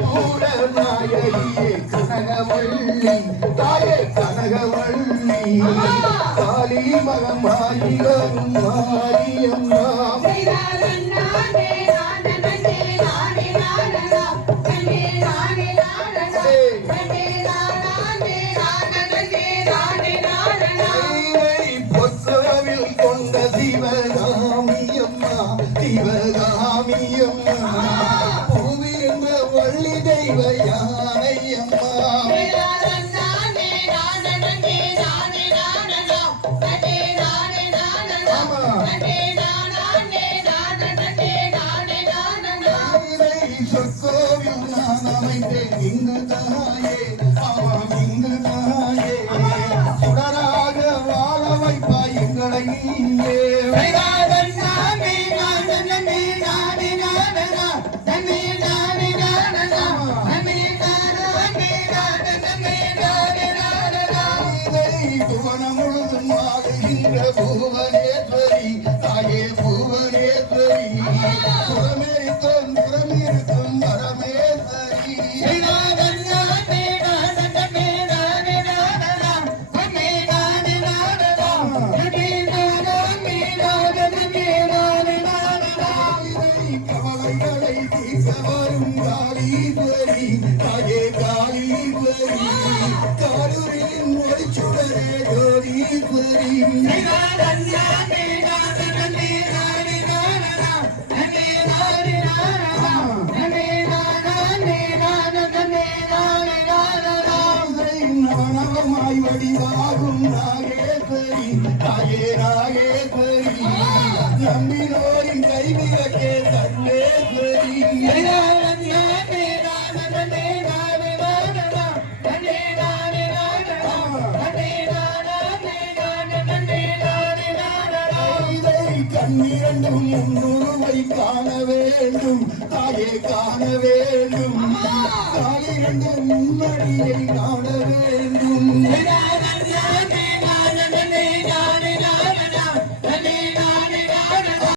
கூடமாயையே கனகவள்ளி தாயே கனகவள்ளி காளி மகமாயிரம் மாரியம்மா பொற்சவில் கொண்ட சிவராமியம்மா சிவ வள்ளி தெய்வ யானையம்மா. சொற்கோவில் நான் அமைந்தேன் இங்கு தாயே ஆமாம் இங்கு தாயே. சுடராக வாழ வைப்பாய் எங்களை நீயே. புவனம் முழுதும் ஆடுகின்ற புவனேஸ்வரி தாயே புவனேஸ்வரி புறமேறித்தோம் புறமேறித்தோம் பரமேஸ்வரி கவலைகளை தீர்க்க வரும் காளீஸ்வரி தாயே காளீஸ்வரி காரூரின் ஒளிச்சுடரே ஜோதீஸ்வரி வடிவாகும் நாகேஸ்வரி தாயே நாகேஸ்வரி நம்பினோரின் கைவிளக்கே சர்வேஸ்வரி கண்ணிரண்டும் முன்னுருவை காண வேண்டும். தாயே காண வேண்டும். தாயிரண்டும் முன்னடியை காண வேண்டும்.